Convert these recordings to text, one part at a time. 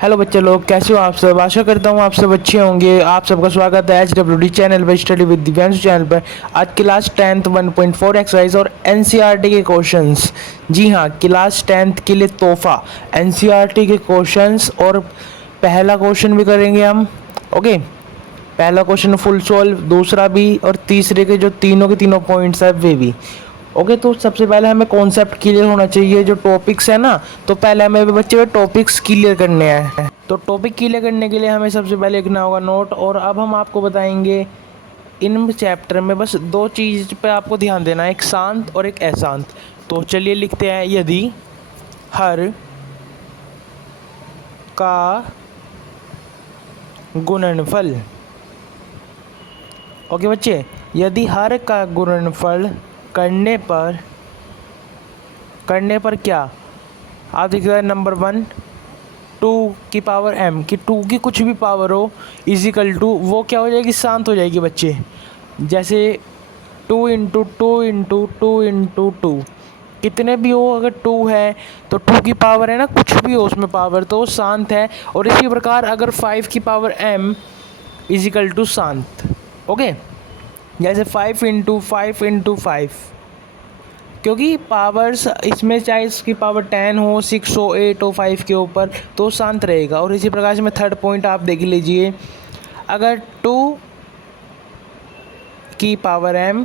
Hello बच्चे लोग, कैसे हो आप सब। आशा करता हूँ आप सब अच्छे होंगे। आप सबका स्वागत है HWD चैनल पर, स्टडी विद दिव्यांशु चैनल पर। आज क्लास 10th 1.4 एक्सरसाइज और NCERT के क्वेश्चंस। जी हाँ, क्लास 10th के लिए तोहफा NCERT के क्वेश्चंस। और पहला क्वेश्चन भी करेंगे हम। ओके, पहला क्वेश्चन फुल सॉल्व, दूसरा भी, और तीसरे के जो तीनों के तीनों पॉइंट्स है वे भी। ओके, तो सबसे पहले हमें कॉन्सेप्ट क्लियर होना चाहिए, जो टॉपिक्स है ना। तो पहले हमें बच्चे टॉपिक्स क्लियर करने हैं। तो टॉपिक क्लियर करने के लिए हमें सबसे पहले लिखना होगा नोट। और अब हम आपको बताएंगे इन चैप्टर में बस दो चीज़ पे आपको ध्यान देना है, एक शांत और एक अशांत। तो चलिए लिखते हैं, यदि हर का गुणनफल। ओके बच्चे, यदि हर का गुणनफल करने पर क्या। आप देख रहे हैं नंबर 1, 2 की पावर m की 2 की कुछ भी पावर हो इजिकल टू, वो क्या हो जाएगी, शांत हो जाएगी बच्चे। जैसे 2 × 2 × 2 × 2 कितने भी हो, अगर 2 है तो 2 की पावर है ना, कुछ भी हो उसमें पावर, तो वो शांत है। और इसी प्रकार अगर 5 की पावर m इजिकल टू शांत। ओके, जैसे 5 × 5 × 5, क्योंकि पावर्स इसमें चाहे इसकी पावर 10 हो, 6 हो, 8 हो 5 के ऊपर, तो शांत रहेगा। और इसी प्रकार से में थर्ड पॉइंट आप देख लीजिए, अगर 2 की पावर m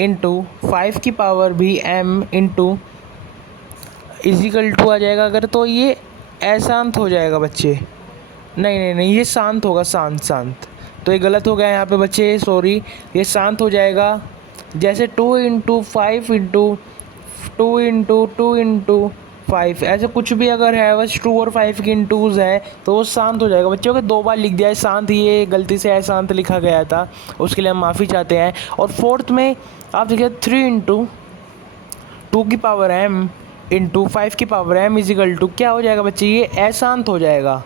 इंटू 5 की पावर भी m इंटू इजिकल टू आ जाएगा अगर, तो ये अशांत हो जाएगा बच्चे। नहीं नहीं नहीं, ये शांत होगा, शांत शांत। तो ये गलत हो गया यहाँ पे बच्चे, सॉरी। ये शांत हो जाएगा। जैसे 2 × 5 ऐसे कुछ भी अगर है, बस 2 और 5 की इंटूज है तो वो शांत हो जाएगा बच्चों के। 2 बार लिख दिया है शांत, ये गलती से अशांत लिखा गया था, उसके लिए हम माफ़ी चाहते हैं। और फोर्थ में आप देखिए 3 × 2 की पावर m इंटू 5 की पावर m इजिकल टू क्या हो जाएगा बच्चे, ये अशांत हो जाएगा।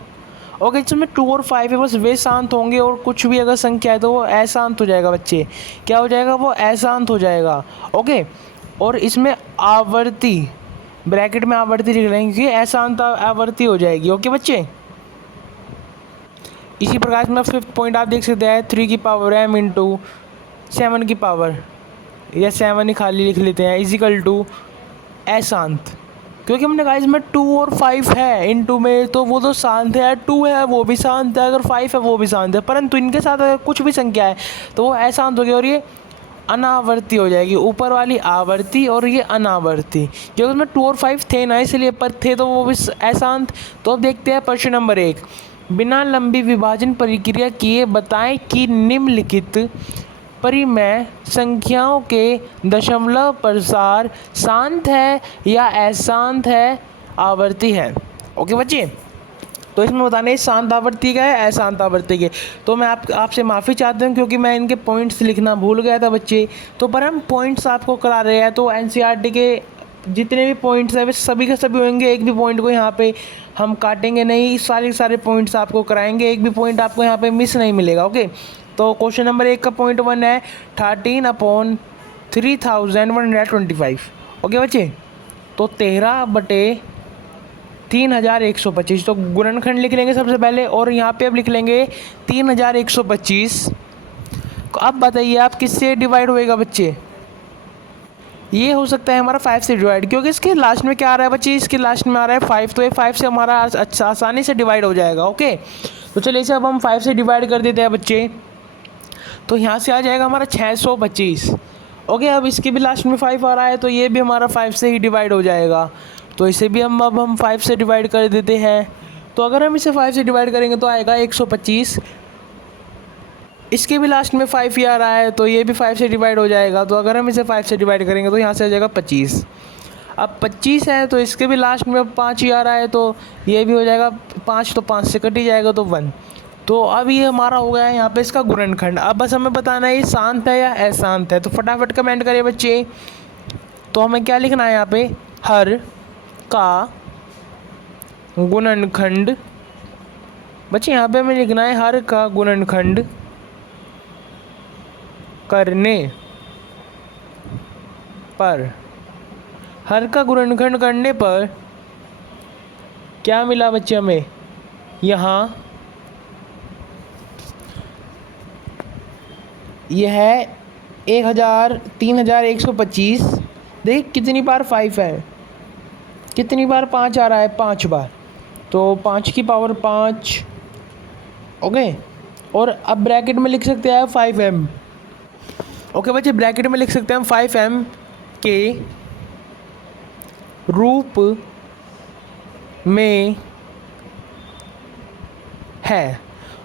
ओके, इसमें 2 और 5 है, बस वे शांत होंगे, और कुछ भी अगर संख्या है तो वो अशांत हो जाएगा बच्चे। क्या हो जाएगा, वो अशांत हो जाएगा। ओके, और इसमें आवर्ती, ब्रैकेट में आवर्ती लिख लेंगे कि अशांत आवर्ती हो जाएगी। ओके बच्चे, इसी प्रकार से फिफ्थ पॉइंट आप देख सकते हैं, 3 की पावर m इंटू 7 की पावर, या 7 ही खाली लिख लेते हैं, इजिकल टू अशांत। क्योंकि हमने कहा इसमें 2 और 5 है इनटू में, तो वो तो शांत है। 2 है वो भी शांत है, अगर 5 है वो भी शांत है, परंतु इनके साथ अगर कुछ भी संख्या है तो वो अशांत हो गई, और ये अनावर्ती हो जाएगी। ऊपर वाली आवर्ती और ये अनावर्ती, क्योंकि उसमें 2 और 5 थे ना, इसलिए पर थे तो वो भी अशांत। तो अब देखते हैं प्रश्न नंबर 1, बिना लंबी विभाजन प्रक्रिया किए बताएं कि निम्नलिखित परिमेय संख्याओं के दशमलव प्रसार शांत है या अशांत है, आवर्ती है। ओके बच्चे, तो इसमें बताना है शांत आवर्ती का है, अशांत आवर्ती के। तो मैं आपसे माफ़ी चाहता हूँ, क्योंकि मैं इनके पॉइंट्स लिखना भूल गया था बच्चे। तो पर हम पॉइंट्स आपको करा रहे हैं, तो NCERT के जितने भी पॉइंट्स हैं वे सभी के सभी होंगे। एक भी पॉइंट को यहाँ पे हम काटेंगे नहीं, सारे पॉइंट्स आपको कराएंगे, एक भी पॉइंट आपको यहाँ पे मिस नहीं मिलेगा। ओके, तो क्वेश्चन नंबर 1 का पॉइंट 1 है 13/3125। ओके बच्चे, तो 13/3125, तो गुणनखंड लिख लेंगे सबसे पहले, और यहाँ पे अब लिख लेंगे 3125। अब बताइए आप किससे डिवाइड होएगा बच्चे। ये हो सकता है हमारा 5 से डिवाइड, क्योंकि इसके लास्ट में क्या आ रहा है बच्चे, इसके लास्ट में आ रहा है 5, तो ये 5 से हमारा अच्छा आसानी से डिवाइड हो जाएगा। ओके, तो चलिए इसे अब हम 5 से डिवाइड कर देते हैं बच्चे। तो यहाँ से आ जाएगा हमारा 625। ओके, अब इसके भी लास्ट में 5 आ रहा है, तो ये भी हमारा 5 से ही डिवाइड हो जाएगा। तो इसे भी हम 5 से डिवाइड कर देते हैं। तो अगर हम इसे 5 से डिवाइड करेंगे तो आएगा 125। इसके भी लास्ट में 5 ही आ रहा है, तो ये भी 5 से डिवाइड हो जाएगा। तो अगर हम इसे 5 से डिवाइड करेंगे तो यहाँ से आ जाएगा 25। अब 25 है, तो इसके भी लास्ट में 5 ही आ रहा है, तो ये भी हो जाएगा 5, तो 5 से कट ही जाएगा, तो 1। तो अब ये हमारा हो गया है यहाँ पे इसका गुणनखंड। अब बस हमें बताना है ये शांत है या अशांत है। तो फटाफट कमेंट करिए बच्चे। तो हमें क्या लिखना है यहाँ पे, हर का गुणनखंड। बच्चे यहाँ पे हमें लिखना है हर का गुणनखंड करने पर। हर का गुणनखंड करने पर क्या मिला बच्चे हमें, यहाँ यह है 3125। देखिए कितनी बार 5 है, कितनी बार 5 आ रहा है, 5 बार, तो 5 की पावर 5। ओके, और अब ब्रैकेट में लिख सकते हैं 5m। ओके बच्चे, ब्रैकेट में लिख सकते हैं हम 5m के रूप में है।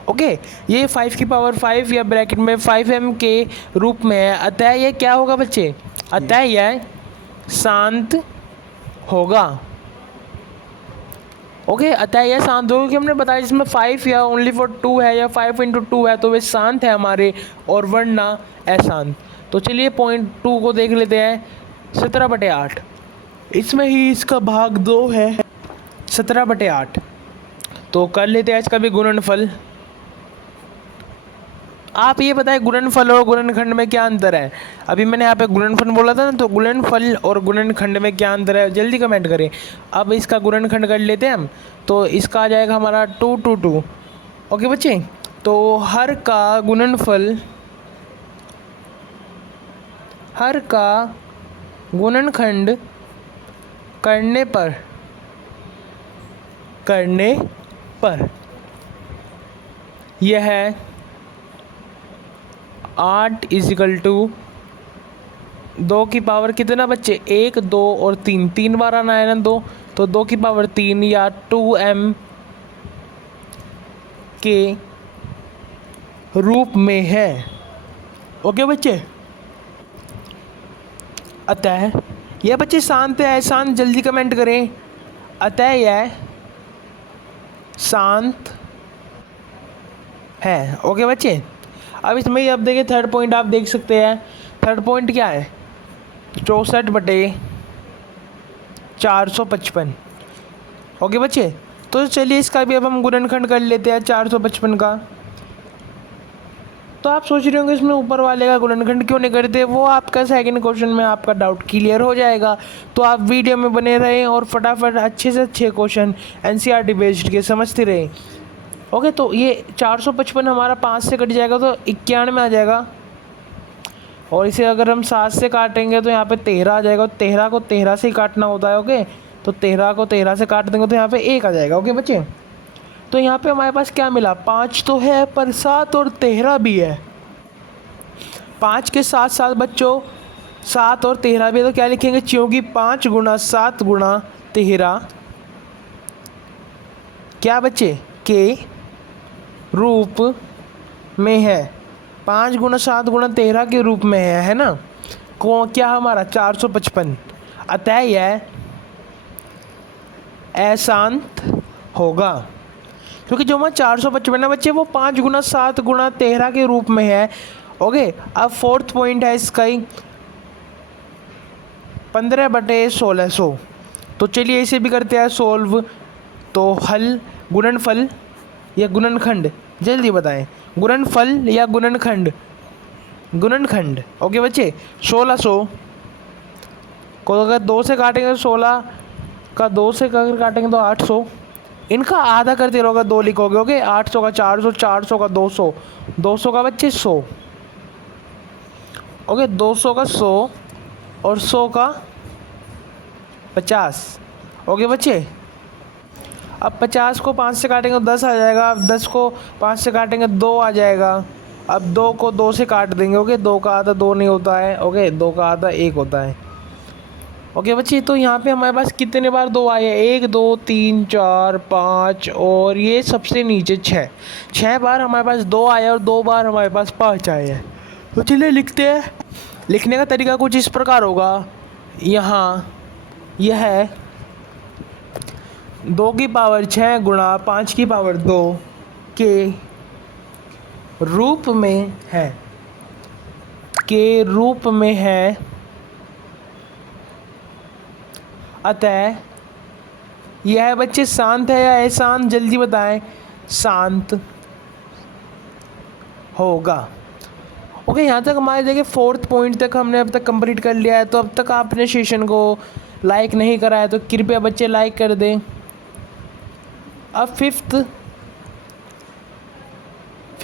ओके, ये 5 की पावर 5 या ब्रैकेट में 5m के रूप में है, अतः ये क्या होगा बच्चे, अतः यह शांत होगा। ओके, अतः यह शांत होगा, क्योंकि हमने बताया जिसमें 5 या ओनली फॉर 2 है या 5 × 2 है तो वे शांत है हमारे, और वरना अशांत। तो चलिए पॉइंट 2 को देख लेते हैं। 17/8, इसमें ही इसका भाग 2 है 17/8। तो कर लेते हैं इसका भी गुणनफल। आप ये बताएं गुणनफल और गुणनखंड में क्या अंतर है। अभी मैंने यहाँ पे गुणनफल बोला था ना, तो गुणनफल और गुणनखंड में क्या अंतर है, जल्दी कमेंट करें। अब इसका गुणनखंड कर लेते हैं हम, तो इसका आ जाएगा हमारा 2 × 2। ओके बच्चे, तो हर का गुणनखंड करने पर यह 8 = 2 की पावर कितना बच्चे, 1, 2 और 3, 3 बार आना है ना 2, तो 2 की पावर 3 या 2m के रूप में है। ओके बच्चे, अतः यह बच्चे शांत है, शांत, जल्दी कमेंट करें। अतः यह शांत है। ओके बच्चे, अब इसमें अब देखिए थर्ड पॉइंट आप देख सकते हैं। थर्ड पॉइंट क्या है, 64/455। ओके बच्चे, तो चलिए इसका भी अब हम गुणनखंड कर लेते हैं 455 का। तो आप सोच रहे होंगे इसमें ऊपर वाले का गुणनखंड क्यों नहीं करते, वो आपका सेकंड क्वेश्चन में आपका डाउट क्लियर हो जाएगा। तो आप वीडियो में बने रहें और फटाफट अच्छे से अच्छे क्वेश्चन एनसीईआरटी बेस्ड के समझते रहें। ओके, तो ये 455 हमारा 5 से कट जाएगा तो 91 आ जाएगा, और इसे अगर हम 7 से काटेंगे तो यहाँ पे 13 आ जाएगा। 13 को 13 से ही काटना होता है। ओके, तो 13 को 13 से काट देंगे तो यहाँ पे 1 आ जाएगा। ओके बच्चे, तो यहाँ पे हमारे पास क्या मिला, 5 तो है पर 7 और 13 भी है। 5 के साथ साथ बच्चों 7 और 13 भी है, तो क्या लिखेंगे, क्योंकि 5 × 7 × 13 क्या बच्चे, के रूप में है। 5 × 7 × 13 के रूप में है ना, को क्या हमारा 455। अतः यह अशांत होगा, क्योंकि जो हमारा 455 है बच्चे वो 5 × 7 × 13 के रूप में है। ओके, अब फोर्थ पॉइंट है इसका ही 15/1600। तो चलिए इसे भी करते हैं सोल्व। तो हल, गुणनफल या गुणनखंड, जल्दी बताएं, गुणनफल या गुणनखंड, गुणनखंड। ओके बच्चे, 1600 को अगर 2 से काटेंगे तो 16 का 2 से अगर काटेंगे तो 800, इनका आधा करते रहोगे 2 लिखोगे। ओके, 800 का 400, 400 का 200, 200 का बच्चे 100। ओके, 200 का 100 और 100 का 50। ओके बच्चे, अब 50 को 5 से काटेंगे तो 10 आ जाएगा। अब 10 को 5 से काटेंगे 2 आ जाएगा। अब 2 को 2 से काट देंगे। ओके, 2 का आधा 2 नहीं होता है। ओके, 2 का आधा 1 होता है। ओके बच्चे, तो यहाँ पे हमारे पास कितने बार 2 आए हैं, 1, 2, 3, 4, 5 और ये सबसे नीचे 6। 6 बार हमारे पास 2 आए और 2 बार हमारे पास 5 आए हैं। तो चलिए लिखते हैं। लिखने का तरीका कुछ इस प्रकार होगा, यहाँ यह है 2 की पावर 6 × 5 की पावर 2 के रूप में है, के रूप में है। अतः यह बच्चे शांत है या अशांत, जल्दी बताएं, शांत होगा। ओके, यहाँ तक हमारे देखिए फोर्थ पॉइंट तक हमने अब तक कंप्लीट कर लिया है। तो अब तक आपने सेशन को लाइक नहीं करा है तो कृपया बच्चे लाइक कर दें। अब फिफ्थ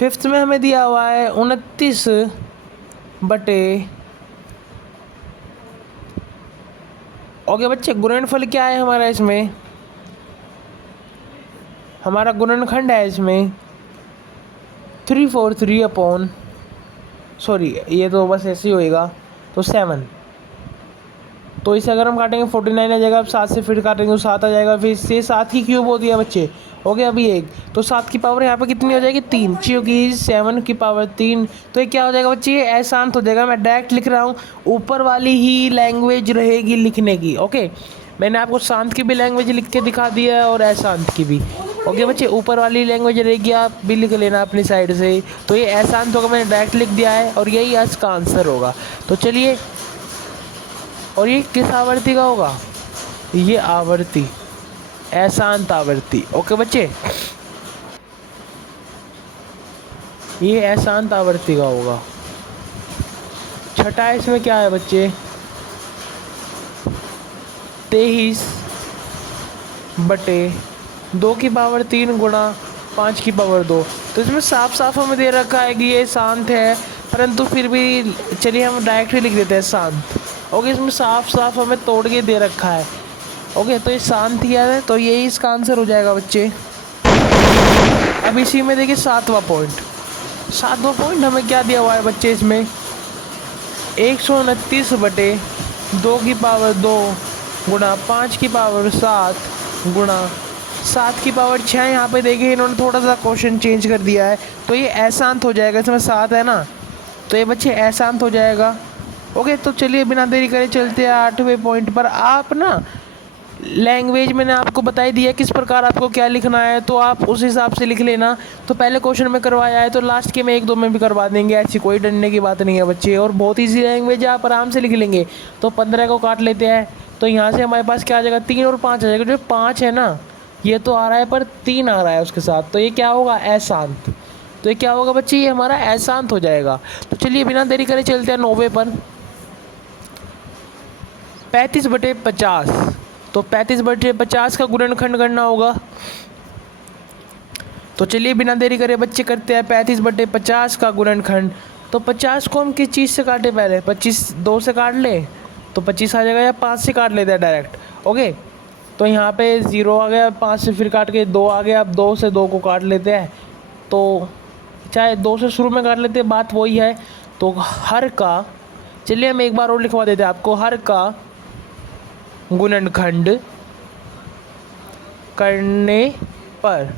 फिफ्थ में हमें दिया हुआ है 29 बटे, ओके बच्चे गुणनफल क्या है हमारा इसमें, हमारा गुणनखंड है इसमें 343 अपॉन, सॉरी ये तो बस ऐसे ही होएगा, तो 7। तो इसे अगर हम काटेंगे 49 आ जाएगा, अब 7 से फिर काटेंगे तो 7 आ जाएगा, फिर से 7 की क्यूब होती है बच्चे, हो गया अभी 1, तो 7 की पावर यहाँ पे कितनी हो जाएगी 3, क्योंकि 7 की पावर 3, तो ये क्या हो जाएगा बच्चे, ये अशांत हो जाएगा। मैं डायरेक्ट लिख रहा हूँ, ऊपर वाली ही लैंग्वेज रहेगी लिखने की, ओके। मैंने आपको शांत की भी लैंग्वेज लिख के दिखा दी है और अशांत की भी, ओके बच्चे। ऊपर वाली लैंग्वेज रहेगी, आप भी लिख लेना अपनी साइड से। तो ये अशांत होगा, मैंने डायरेक्ट लिख दिया है और यही आज का आंसर होगा। तो चलिए, और ये किस आवर्ती का होगा, ये आवर्ती, अशांत आवर्ती, ओके बच्चे, ये अशांत आवर्ती का होगा। छठा इसमें क्या है बच्चे, 23 बटे 2 की पावर 3 गुणा 5 की पावर 2। तो इसमें साफ साफ हमें दे रखा है कि ये शांत है, परंतु फिर भी चलिए हम डायरेक्ट ही लिख देते हैं शांत, ओके। इसमें साफ साफ हमें तोड़ के दे रखा है, ओके। तो ये शांत किया है, तो यही इसका आंसर हो जाएगा बच्चे। अब इसी में देखिए सातवां पॉइंट हमें क्या दिया हुआ है बच्चे, इसमें 129 बटे 2 की पावर 2 गुणा 5 की पावर 7 गुणा 7 की पावर 6। यहाँ पे देखिए इन्होंने थोड़ा सा क्वेश्चन चेंज कर दिया है, तो ये अशांत हो जाएगा, इसमें 7 है ना, तो ये बच्चे अशांत हो जाएगा, ओके। तो चलिए बिना देरी करे चलते हैं 8वें पॉइंट पर। आप ना लैंग्वेज मैंने आपको बता ही दिया किस प्रकार आपको क्या लिखना है, तो आप उस हिसाब से लिख लेना। तो पहले क्वेश्चन में करवाया है, तो लास्ट के में 1-2 में भी करवा देंगे, ऐसी कोई डरने की बात नहीं है बच्चे। और बहुत ईजी लैंग्वेज है, आप आराम से लिख लेंगे। तो 15 को काट लेते हैं, तो यहाँ से हमारे पास क्या आ जाएगा, 3 और 5 आ जाएगा। जो 5 है ना, ये तो आ रहा है पर 3 आ रहा है उसके साथ, तो ये क्या होगा, अशांत। तो ये क्या होगा बच्चे, ये हमारा अशांत हो जाएगा। तो चलिए बिना देरी करे चलते हैं 9वें पर। 35 बटे 50, तो 35 बटे 50 का गुणनखंड करना होगा। तो चलिए बिना देरी करे बच्चे करते हैं 35 बटे 50 का गुणनखंड। तो 50 को हम किस चीज़ से काटे, पहले 25 2 से काट ले तो 25 आ जाएगा, या 5 से काट लेते हैं डायरेक्ट, ओके। तो यहाँ पे 0 आ गया, 5 से फिर काट के 2 आ गया, अब 2 से 2 को काट लेते हैं, तो चाहे 2 से शुरू में काट लेते हैं, बात वही है। तो हर का, चलिए हम एक बार और लिखवा देते हैं आपको, हर का गुणनखंड करने पर,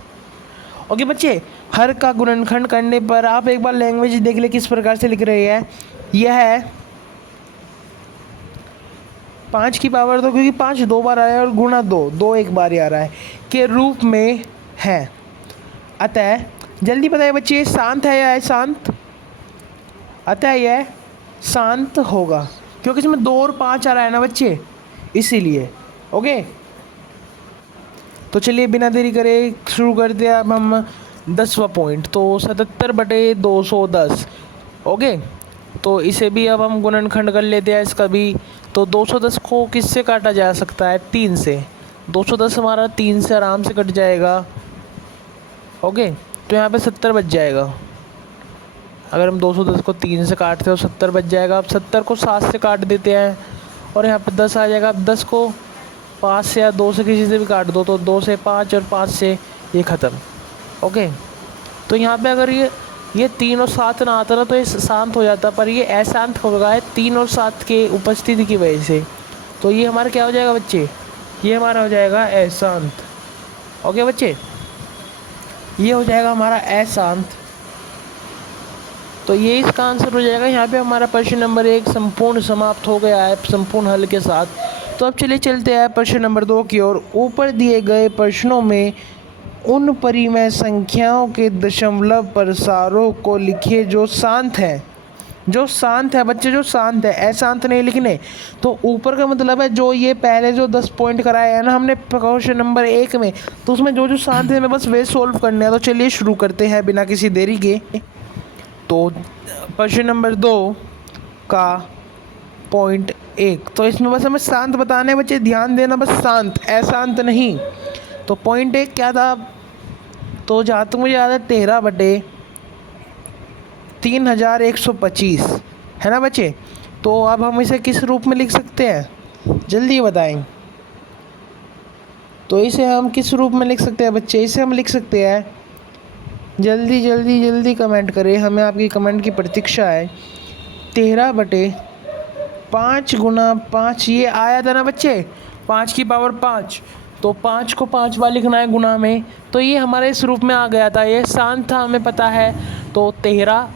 ओके बच्चे। हर का गुणनखंड करने पर आप एक बार लैंग्वेज देख ले किस प्रकार से लिख रहे हैं। यह है 5 की पावर 2, क्योंकि 5 2 बार आया है, और गुणा 2 एक बार ही आ रहा है, के रूप में है। अतः जल्दी बताइए बच्चे, ये शांत है या अशांत, अतः यह शांत होगा, क्योंकि इसमें 2 और 5 आ रहा है ना बच्चे, इसीलिए, ओके। तो चलिए बिना देरी करे शुरू करते हैं अब हम 10वां पॉइंट। तो 77 बटे 210, ओके। तो इसे भी अब हम गुणनखंड कर लेते हैं इसका भी। तो 210 को किससे काटा जा सकता है, 3 से। 210 हमारा 3 से आराम से कट जाएगा, ओके। तो यहाँ पे 70 बच जाएगा। अगर हम 210 को 3 से काटते हैं तो 70 बच जाएगा। अब 70 को 7 से काट देते हैं और यहाँ पे 10 आ जाएगा। अब 10 को 5 से या 2 से किसी से भी काट दो, तो 2 से 5 और 5 से ये ख़त्म, ओके। तो यहाँ पे अगर ये 3 और 7 ना आता ना तो ये शांत हो जाता, पर ये अशांत हो गया है 3 और 7 के उपस्थिति की वजह से। तो ये हमारा क्या हो जाएगा बच्चे, ये हमारा हो जाएगा अशांत, ओके बच्चे। ये हो जाएगा हमारा अशांत, तो ये इसका आंसर हो जाएगा। यहाँ पे हमारा प्रश्न नंबर 1 संपूर्ण समाप्त हो गया है संपूर्ण हल के साथ। तो अब चलिए चलते हैं प्रश्न नंबर 2 की ओर। ऊपर दिए गए प्रश्नों में उन परिमेय संख्याओं के दशमलव प्रसारों को लिखिए जो शांत है। जो शांत है बच्चे, जो शांत है, अशांत नहीं लिखने। तो ऊपर का मतलब है जो ये पहले जो 10 पॉइंट कराए हैं ना हमने क्वेश्चन नंबर 1 में, तो उसमें जो जो शांत है हमें बस वे सोल्व करने हैं। तो चलिए शुरू करते हैं बिना किसी देरी के। तो प्रश्न नंबर 2 का पॉइंट 1, तो इसमें बस हमें शांत बताने बच्चे, ध्यान देना बस, शांत, अशांत नहीं। तो पॉइंट 1 क्या था, तो जहाँ तक मुझे याद है 13 बटे 3125 है ना बच्चे। तो अब हम इसे किस रूप में लिख सकते हैं, जल्दी बताएं। तो इसे हम किस रूप में लिख सकते हैं बच्चे, इसे हम लिख सकते हैं, जल्दी जल्दी जल्दी कमेंट करें, हमें आपकी कमेंट की प्रतीक्षा है। 13/5 गुना 5, ये आया था ना बच्चे, 5 की पावर 5। तो 5 को 5 बार लिखना है गुना में, तो ये हमारे इस रूप में आ गया था, ये शांत था हमें पता है। तो 13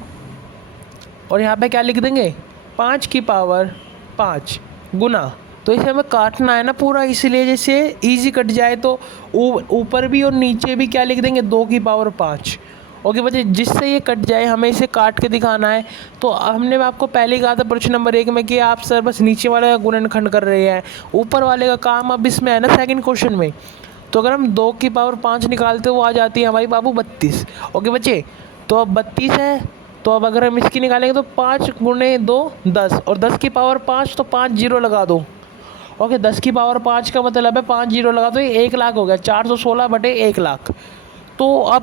और यहाँ पे क्या लिख देंगे, 5 की पावर 5 गुना, तो इसे हमें काटना है ना पूरा, इसलिए जैसे इजी कट जाए तो ऊपर भी और नीचे भी क्या लिख देंगे, 2 की पावर 5। ओके बच्चे, जिससे ये कट जाए हमें इसे काट के दिखाना है। तो हमने आपको पहले ही कहा था प्रश्न नंबर 1 में कि आप सर बस नीचे वाले का गुणनखंड कर रहे हैं, ऊपर वाले का काम अब इसमें है ना सेकंड क्वेश्चन में। तो अगर हम 2 की पावर 5 निकालते हो, वो आ जाती है हमारी बाबू 32। ओके बच्चे, तो अब 32 है, तो अब अगर हम इसकी निकालेंगे तो 5 गुणे 2 10, और 10 की पावर 5, तो 5 जीरो लगा दो। ओके, 10 की पावर 5 का मतलब है 5 जीरो लगा दो, ये 1 लाख हो गया, 416/1 लाख। तो अब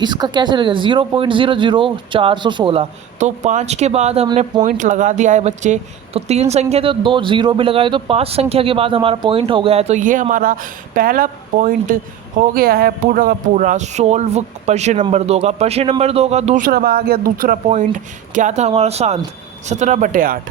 इसका कैसे लगेगा, 0.00416। तो 5 के बाद हमने पॉइंट लगा दिया है बच्चे, तो 3 संख्या तो 2 जीरो भी लगाए, तो 5 संख्या के बाद हमारा पॉइंट हो गया है। तो ये हमारा पहला पॉइंट हो गया है पूरा का पूरा सोल्व प्रश्न नंबर 2 का। प्रश्न नंबर 2 का दूसरा भाग या दूसरा पॉइंट क्या था हमारा, शांत 17/8।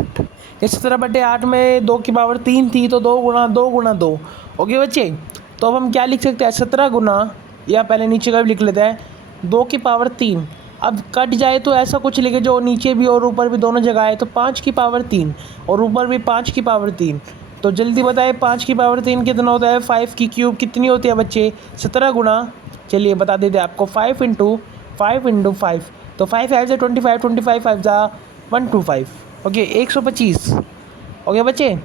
ये 17/8 में 2 की पावर 3 थी, तो 2 गुना 2 गुना 2। ओके बच्चे, तो अब हम क्या लिख सकते हैं, 17 गुना, या पहले नीचे का भी लिख लेते हैं, 2 की पावर 3। अब कट जाए तो ऐसा कुछ लिखे जो नीचे भी और ऊपर भी दोनों जगह आए, तो 5 की पावर 3 और ऊपर भी 5 की पावर 3। तो जल्दी बताए 5 की पावर 3 कितना होता है, 5 की क्यूब कितनी होती है बच्चे, 17 गुना, चलिए बता देते आपको, 5 इंटू 5, तो 5 5 से 25, 25 5 जा 125। ओके, 125। ओके बच्चे,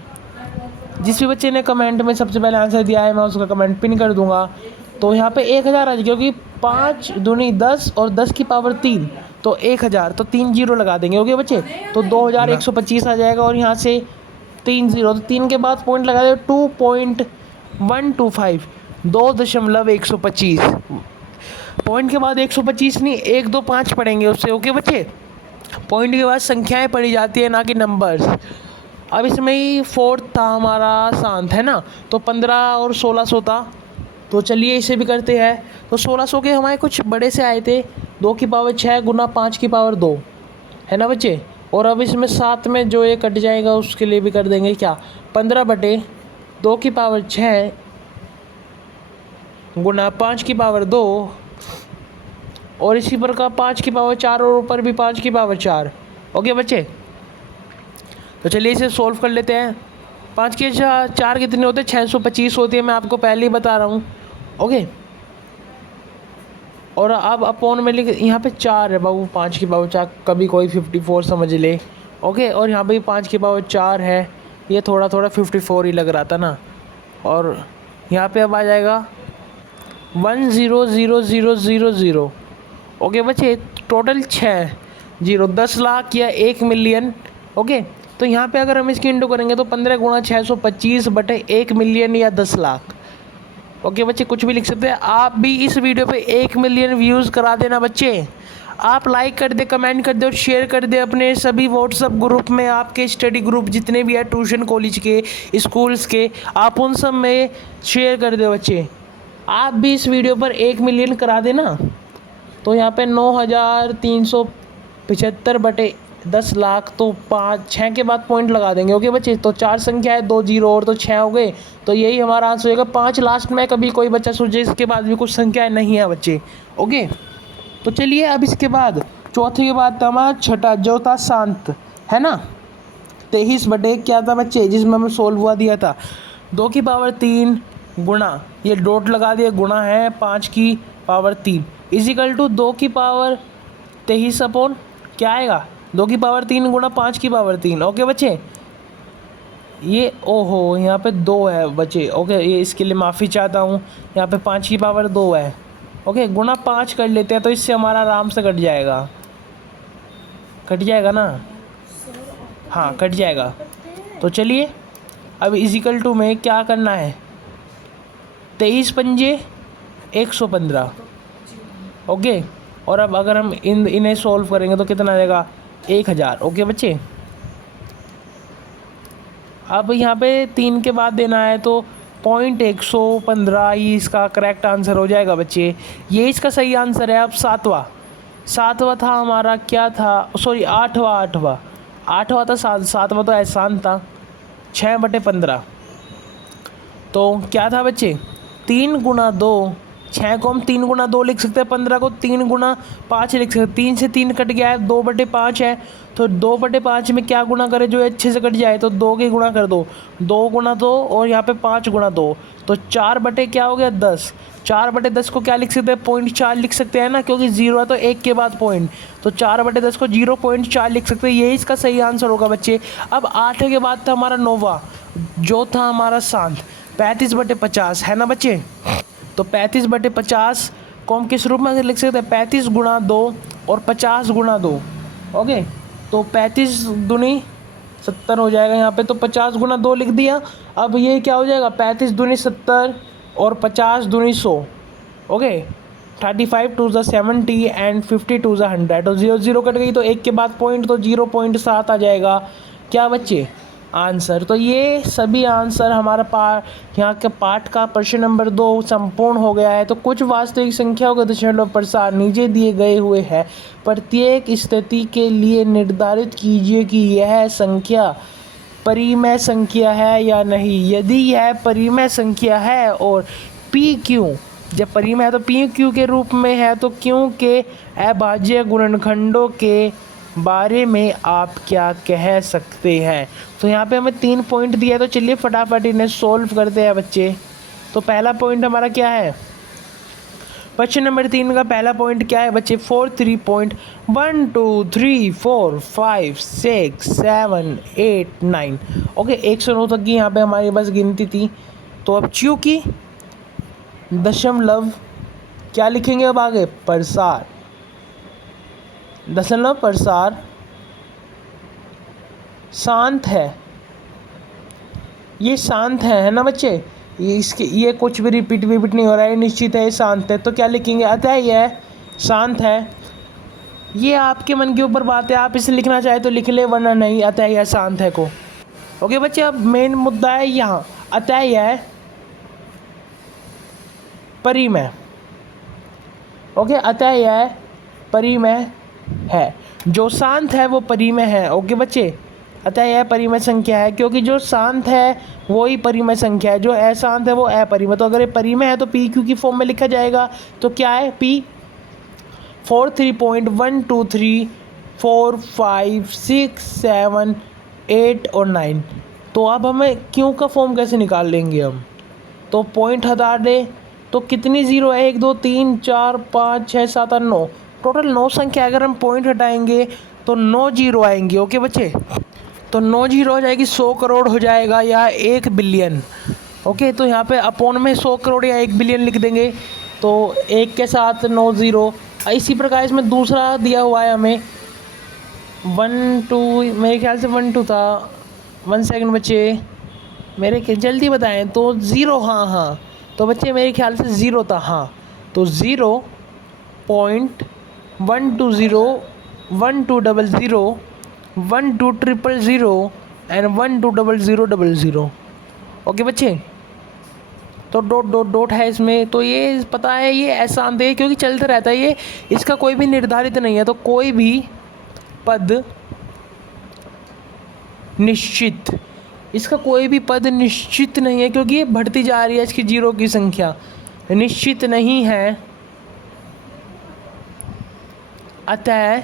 जिस भी बच्चे ने कमेंट में सबसे पहले आंसर दिया है मैं उसका कमेंट पिन कर दूंगा। तो यहाँ पे 1000 आ जाएगा, क्योंकि 5 दूनी 10 और 10 की पावर 3, तो 1000, तो 3 जीरो लगा देंगे। ओके बच्चे, तो 2125 आ जाएगा, और यहाँ से 3 जीरो, तो 3 के बाद पॉइंट लगा दे, 2.125, 2.125 पॉइंट के बाद 125 नहीं, 1 2 5 पढ़ेंगे उससे। ओके बच्चे, पॉइंट के बाद संख्याएं पढ़ी जाती है ना कि नंबर्स। अब इसमें ही फोर्थ था हमारा शांत, है ना, तो 15 और 1600 था। तो चलिए इसे भी करते हैं। तो 1600 के हमारे कुछ बड़े से आए थे, 2 की पावर 6 गुना 5 की पावर 2, है ना बच्चे। और अब इसमें साथ में जो ये कट जाएगा उसके लिए भी कर देंगे क्या, 15/2 की पावर 6 गुना 5 की पावर 2, और इसी प्रकार 5 की पावर 4 और ऊपर भी 5 की पावर 4। ओके बच्चे, तो चलिए इसे सॉल्व कर लेते हैं। 5 के 4 कितने होते हैं, 625 होती है, मैं आपको पहले ही बता रहा हूँ। ओके, और अब अपॉन में लिख, यहाँ पे 4 है बाबू, 5 की पावर 4, कभी कोई 54 समझ ले। ओके, और यहाँ पे 5 की पावर 4 है, ये थोड़ा थोड़ा 54 ही लग रहा था ना। और यहाँ पे अब आ जाएगा 100,000। ओके बच्चे, टोटल 6 जीरो, 10 लाख या 1 मिलियन। ओके, तो यहाँ पे अगर हम इसकी इंटू करेंगे तो 15 गुणा 625/1 मिलियन या 10 लाख। ओके बच्चे, कुछ भी लिख सकते हैं। आप भी इस वीडियो पे 1 मिलियन व्यूज़ करा देना बच्चे। आप लाइक कर दे, कमेंट कर दे और शेयर कर दे अपने सभी व्हाट्सअप ग्रुप में, आपके स्टडी ग्रुप जितने भी है, ट्यूशन कॉलेज के, स्कूल्स के, आप उन सब में शेयर कर दे बच्चे। आप भी इस वीडियो पर 1 मिलियन करा देना। तो यहाँ पे 9375/10 लाख, तो 6 के बाद पॉइंट लगा देंगे। ओके बच्चे, तो 4 संख्या है, 2 जीरो और तो 6 हो गए, तो यही हमारा आंसर होगा 5 लास्ट में। कभी कोई बच्चा सोचे इसके बाद भी कुछ संख्याएं नहीं है बच्चे। ओके, तो चलिए अब इसके बाद चौथे के बाद था हमारा छठा, जो था शांत, है ना, 23/1 क्या था बच्चे, जिसमें हमें सोल्व हुआ दिया था, 2 की पावर 3 गुणा, ये डॉट लगा दिया, गुणा है 5 की पावर 3 इजिकल टू 2 की पावर 23 अपॉन क्या आएगा, 2 की पावर 3 गुणा 5 की पावर 3। ओके बच्चे, ये ओहो यहाँ पे 2 है बच्चे। ओके, ये इसके लिए माफ़ी चाहता हूँ, यहाँ पे 5 की पावर 2 है। ओके, गुणा 5 कर लेते हैं, तो इससे हमारा आराम से कट जाएगा, कट जाएगा ना, हाँ कट जाएगा। तो चलिए अब इजिकल टू में क्या करना है, 23 पंजे 115। ओके, और अब अगर हम इन्हें सॉल्व करेंगे तो कितना आ जाएगा 1000। ओके बच्चे, अब यहाँ पे 3 के बाद देना है तो 115 ही इसका करेक्ट आंसर हो जाएगा बच्चे। ये इसका सही आंसर है। अब सातवां था हमारा, क्या था, सॉरी आठवां था, सातवां तो एहसान था। 6/15 तो क्या था बच्चे, 3 × 2। 6 को हम 3 × 2 लिख सकते हैं, 15 को 3 × 5 लिख सकते हैं। 3 से 3 कट गया है, 2/5 है, तो 2/5 में क्या गुना करे जो अच्छे से कट जाए, तो 2 के गुणा कर दो, 2 × 2 और यहाँ पे 5 × 2, तो 4 क्या हो गया 10। 4/10 को क्या लिख सकते हैं, 0.4 लिख सकते हैं ना, क्योंकि 0 है तो 1 के बाद पॉइंट, तो 4/10 को 0.4 लिख सकते हैं। यही इसका सही आंसर होगा बच्चे। अब 8 के बाद था हमारा 9वां, जो था हमारा शांत, 35/50 है ना बच्चे। तो 35/50 को हम किस रूप में लिख सकते हैं, 35 × 2 और 50 × 2। ओके, तो 35 दूनी 70 हो जाएगा यहाँ पे, तो 50 × 2 लिख दिया। अब ये क्या हो जाएगा, 35 दूनी 70 और 50 दूनी 100। ओके, 35 2 70 एंड 50 2 100, तो 0 0 कट गई, तो 1 के बाद पॉइंट, तो 0.7 आ जाएगा क्या बच्चे आंसर। तो ये सभी आंसर हमारा यहाँ के पाठ का प्रश्न नंबर 2 संपूर्ण हो गया है। तो कुछ वास्तविक संख्याओं के दशमलव प्रसार नीचे दिए गए हुए हैं। प्रत्येक स्थिति के लिए निर्धारित कीजिए कि यह संख्या परिमेय संख्या है या नहीं। यदि यह परिमेय संख्या है और पी क्यू, जब परिमेय है तो पी क्यू के रूप में है, तो क्यू के अभाज्य गुणनखंडों के बारे में आप क्या कह सकते हैं। तो यहाँ पे हमें 3 पॉइंट दिया है, तो चलिए फटाफट इन्हें सोल्व करते हैं बच्चे। तो पहला पॉइंट हमारा क्या है, प्रश्न नंबर 3 का पहला पॉइंट क्या है बच्चे, 4 3 पॉइंट 1 2 3 4 5 6 7 8 9। ओके, 109 तक की यहाँ पे हमारी बस गिनती थी। तो अब चूँकि दशमलव क्या लिखेंगे अब आगे, प्रसार, दशमलव प्रसार शांत है, ये शांत है ना बच्चे। ये कुछ भी रिपीट नहीं हो रहा है, निश्चित है, ये शांत है। तो क्या लिखेंगे, अतः यह शांत है। ये आपके मन के ऊपर बात है, आप इसे लिखना चाहे तो लिख ले, वरना नहीं, अतः यह शांत है को। ओके बच्चे, अब मेन मुद्दा है यहाँ, अतः यह परिमेय। ओके, अतः यह परिमेय है, जो शांत है वो परिमेय है। ओके बच्चे, अतः यह परिमेय संख्या है, क्योंकि जो शांत है वो ही परिमेय संख्या है, जो अशांत है वो अपरिमेय। तो अगर ये परिमेय है तो पी क्यू की फॉर्म में लिखा जाएगा। तो क्या है, पी 4 3 पॉइंट 1 2 3 4 5 6 7 8 और 9। तो अब हमें क्यू का फॉर्म कैसे निकाल लेंगे हम, तो पॉइंट हटा दे, तो कितनी ज़ीरो है, 1 2 3 4 5 6 7 8 9, टोटल 9 संख्या। अगर हम पॉइंट हटाएंगे तो 9 जीरो आएंगे। ओके बच्चे, तो 9 जीरो हो जाएगी, 100 करोड़ हो जाएगा या 1 बिलियन। ओके, तो यहाँ पे अपॉन में 100 करोड़ या 1 बिलियन लिख देंगे, तो 1 के साथ 9 ज़ीरो। इसी प्रकार इसमें दूसरा दिया हुआ है हमें 1 2, मेरे ख्याल से 1 2 था, 1 सेकंड बच्चे, मेरे जल्दी बताएं, तो 0, हाँ, तो बच्चे मेरे ख्याल से 0 था, हाँ, तो 0.120 1200 1200 एंड 120000। ओके बच्चे, तो डॉट है इसमें, तो ये पता है ये ऐसा आंदे क्योंकि चलते रहता है ये, इसका कोई भी निर्धारित नहीं है। तो कोई भी पद निश्चित, इसका कोई भी पद निश्चित नहीं है, क्योंकि ये बढ़ती जा रही है, इसकी जीरो की संख्या निश्चित नहीं है। अतः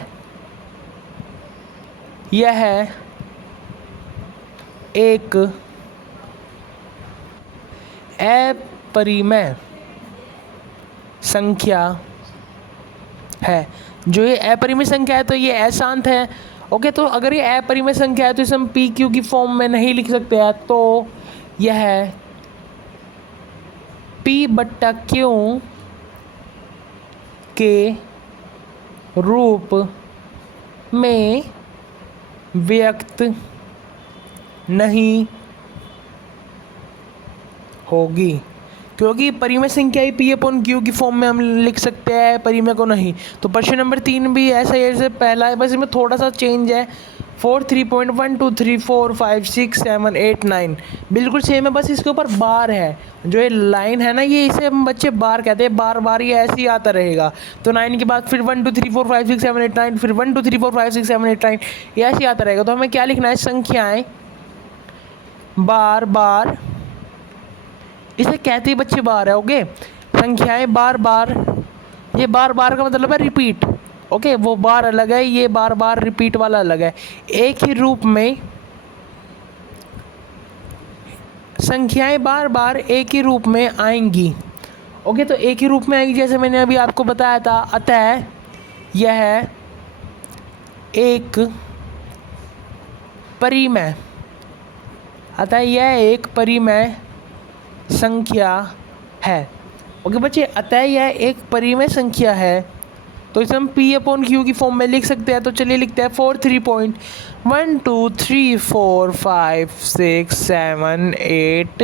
यह एक अपरिमेय संख्या है। जो ये अपरिमेय संख्या है तो ये अशांत है। ओके, तो अगर ये अपरिमेय संख्या है तो इसे हम पी क्यू की फॉर्म में नहीं लिख सकते हैं, तो यह P/Q के रूप में व्यक्त नहीं होगी, क्योंकि परिमेय संख्या ही पी अपॉन क्यू की फॉर्म में हम लिख सकते हैं, परिमेय को नहीं। तो प्रश्न नंबर 3 भी ऐसा ही जैसे पहला है, बस इसमें थोड़ा सा चेंज है। 4 3.1 2 3 4 5 6 7 8 9 बिल्कुल सेम है, बस इसके ऊपर बार है। जो ये लाइन है ना, ये इसे हम बच्चे बार कहते हैं, बार बार ये ऐसे ही आता रहेगा। तो 9 के बाद फिर 1 2 3 4 5 6 7 8 9, फिर 1 2 3 4 5 6 7 8 9, ये ऐसे ही आता रहेगा। तो हमें क्या लिखना है, संख्याएं बार बार, इसे कहते ही बच्चे बार है। ओके, संख्याएं बार बार, ये बार बार का मतलब है रिपीट। ओके, वो बार अलग है, ये बार बार रिपीट वाला अलग है। एक ही रूप में संख्याएं बार बार एक ही रूप में आएंगी। ओके, तो एक ही रूप में आएंगी, जैसे मैंने अभी आपको बताया था। अतः यह एक परिमेय, अतः यह एक परिमेय संख्या है। ओके बच्चे, अतः यह एक परिमेय संख्या है, तो इसे हम पी अपॉन क्यू की फॉर्म में लिख सकते हैं। तो चलिए लिखते हैं 4 3.1 2 3 4 5 6 7 8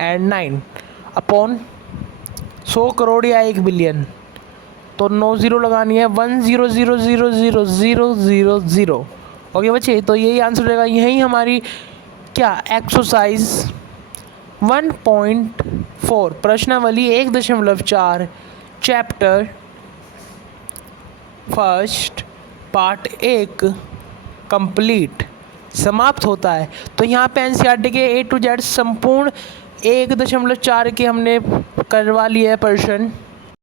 एंड 9 अपॉन 100 करोड़ या 1 बिलियन। तो 9 0 लगानी है, 1 0 0 0 0 0 0 0। ओके बच्चे, तो यही आंसर रहेगा। यही हमारी क्या एक्सरसाइज 1.4 प्रश्नावली 1.4 चैप्टर फर्स्ट पार्ट 1 कंप्लीट समाप्त होता है। तो यहाँ पे एनसीईआरटी के A to Z संपूर्ण 1.4 के हमने करवा लिए है प्रश्न।